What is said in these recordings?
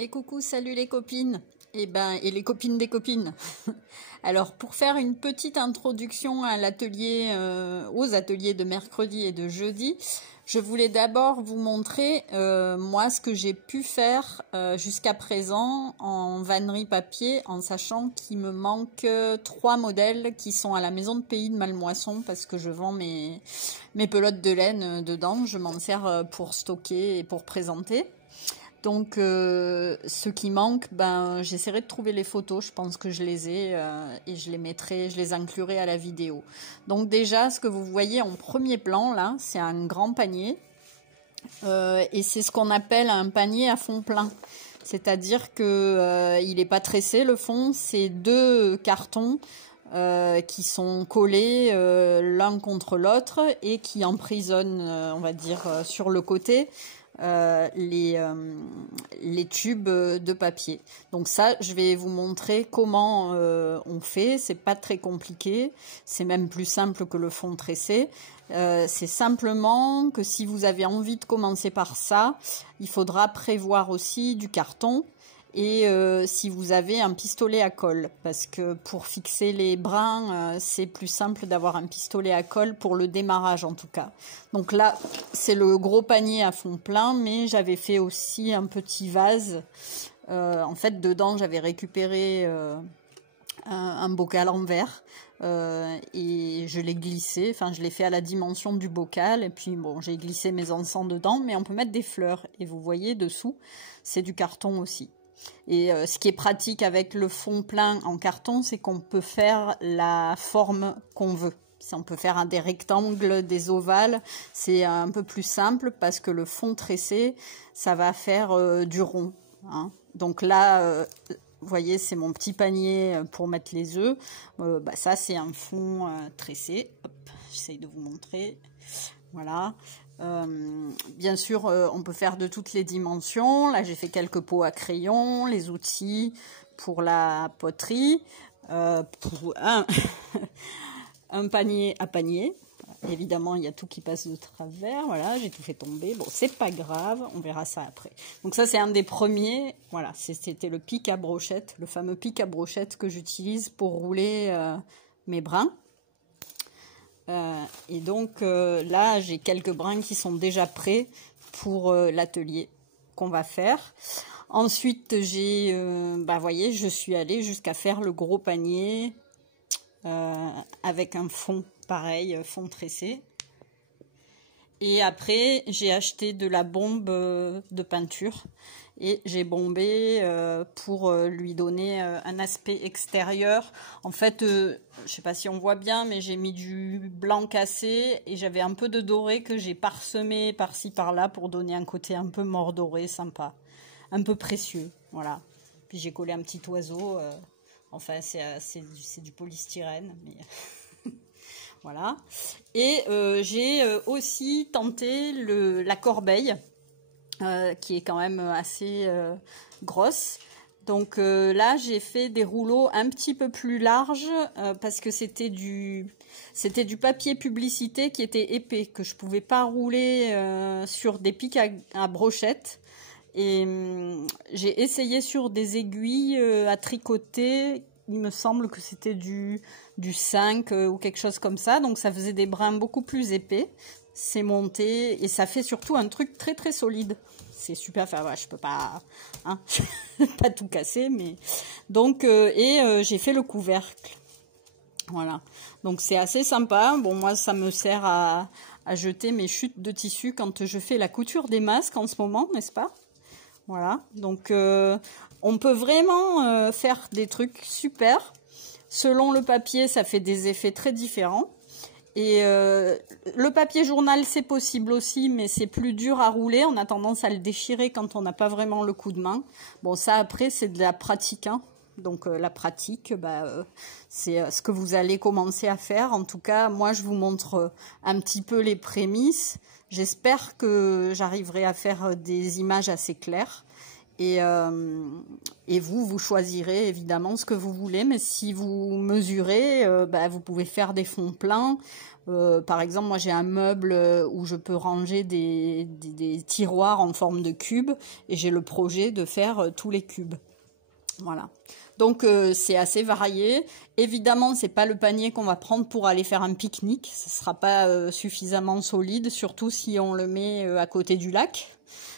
Et coucou, salut les copines et les copines des copines. Alors pour faire une petite introduction à l'atelier, aux ateliers de mercredi et de jeudi, je voulais d'abord vous montrer moi ce que j'ai pu faire jusqu'à présent en vannerie papier, en sachant qu'il me manque 3 modèles qui sont à la maison de pays de Mallemoisson parce que je vends mes pelotes de laine dedans. Je m'en sers pour stocker et pour présenter. Donc, ce qui manque, j'essaierai de trouver les photos. Je pense que je les ai et je les inclurai à la vidéo. Donc déjà, ce que vous voyez en premier plan, là, c'est un grand panier. Et c'est ce qu'on appelle un panier à fond plein. C'est-à-dire que il n'est pas tressé, le fond. C'est 2 cartons qui sont collés l'un contre l'autre et qui emprisonnent, on va dire, sur le côté. Les tubes de papier. Donc ça, je vais vous montrer comment on fait. C'est pas très compliqué, c'est même plus simple que le fond tressé. C'est simplement que si vous avez envie de commencer par ça, il faudra prévoir aussi du carton. Et si vous avez un pistolet à colle, parce que pour fixer les brins, c'est plus simple d'avoir un pistolet à colle pour le démarrage en tout cas. Donc là, c'est le gros panier à fond plein, mais j'avais fait aussi un petit vase. En fait, dedans, j'avais récupéré un bocal en verre et je l'ai glissé, enfin je l'ai fait à la dimension du bocal et puis bon, j'ai glissé mes encens dedans, mais on peut mettre des fleurs et vous voyez dessous, c'est du carton aussi. Et ce qui est pratique avec le fond plein en carton, c'est qu'on peut faire la forme qu'on veut. Si on peut faire des rectangles, des ovales, c'est un peu plus simple parce que le fond tressé, ça va faire du rond. Hein. Donc là, vous voyez, c'est mon petit panier pour mettre les œufs. Ça, c'est un fond tressé. Hop, j'essaye de vous montrer. Voilà. Bien sûr, on peut faire de toutes les dimensions. Là, j'ai fait quelques pots à crayon, les outils pour la poterie, pour un panier à panier. Évidemment, il y a tout qui passe de travers. Voilà, j'ai tout fait tomber. Bon, c'est pas grave, on verra ça après. Donc ça, c'est un des premiers. Voilà, c'était le pic à brochette, le fameux pic à brochette que j'utilise pour rouler mes brins. Et donc là, j'ai quelques brins qui sont déjà prêts pour l'atelier qu'on va faire. Ensuite, voyez, je suis allée jusqu'à faire le gros panier avec un fond pareil, fond tressé. Et après, j'ai acheté de la bombe de peinture et j'ai bombé pour lui donner un aspect extérieur. En fait, je sais pas si on voit bien, mais j'ai mis du blanc cassé et j'avais un peu de doré que j'ai parsemé par-ci par-là pour donner un côté un peu mordoré, sympa, un peu précieux. Voilà. Puis j'ai collé un petit oiseau. Enfin, c'est du polystyrène, mais... Voilà. Et j'ai aussi tenté la corbeille, qui est quand même assez grosse. Donc là, j'ai fait des rouleaux un petit peu plus larges parce que c'était du papier publicité qui était épais, que je pouvais pas rouler sur des pics à brochette. Et j'ai essayé sur des aiguilles à tricoter. Il me semble que c'était du 5 ou quelque chose comme ça. Donc ça faisait des brins beaucoup plus épais. C'est monté et ça fait surtout un truc très très solide. C'est super. Enfin, ouais, je peux pas, hein, pas tout casser, mais donc j'ai fait le couvercle. Voilà. Donc c'est assez sympa. Bon, moi ça me sert à jeter mes chutes de tissu quand je fais la couture des masques en ce moment, n'est-ce pas? Voilà. Donc on peut vraiment faire des trucs super. Selon le papier, ça fait des effets très différents. Et le papier journal, c'est possible aussi, mais c'est plus dur à rouler. On a tendance à le déchirer quand on n'a pas vraiment le coup de main. Bon, ça, après, c'est de la pratique. Hein. Donc, la pratique, c'est ce que vous allez commencer à faire. En tout cas, moi, je vous montre un petit peu les prémices. J'espère que j'arriverai à faire des images assez claires. Et vous choisirez évidemment ce que vous voulez, mais si vous mesurez, vous pouvez faire des fonds pleins. Par exemple, moi j'ai un meuble où je peux ranger des tiroirs en forme de cube, et j'ai le projet de faire tous les cubes. Voilà. Donc c'est assez varié. Évidemment, c'est pas le panier qu'on va prendre pour aller faire un pique-nique. Ce sera pas suffisamment solide, surtout si on le met à côté du lac.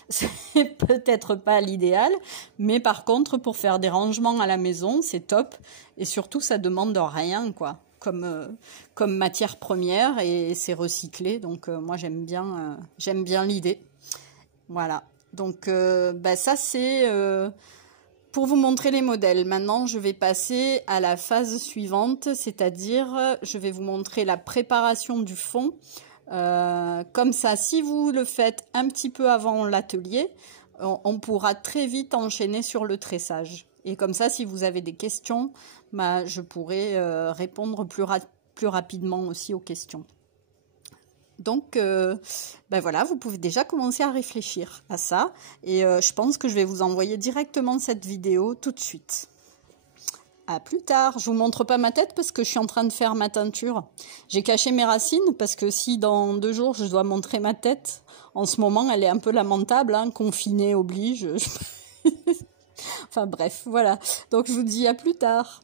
C'est peut-être pas l'idéal, mais par contre, pour faire des rangements à la maison, c'est top. Et surtout, ça demande rien, quoi, comme matière première, et c'est recyclé. Donc moi, j'aime bien l'idée. Voilà. Donc ça, c'est pour vous montrer les modèles. Maintenant, je vais passer à la phase suivante, c'est-à-dire, je vais vous montrer la préparation du fond. Comme ça, si vous le faites un petit peu avant l'atelier, on pourra très vite enchaîner sur le tressage. Et comme ça, si vous avez des questions, je pourrai répondre plus rapidement aussi aux questions. Donc, voilà, vous pouvez déjà commencer à réfléchir à ça. Et je pense que je vais vous envoyer directement cette vidéo tout de suite. À plus tard. Je vous montre pas ma tête parce que je suis en train de faire ma teinture. J'ai caché mes racines parce que si dans 2 jours je dois montrer ma tête, en ce moment elle est un peu lamentable, hein, confinée oblige. Enfin bref, voilà. Donc je vous dis à plus tard.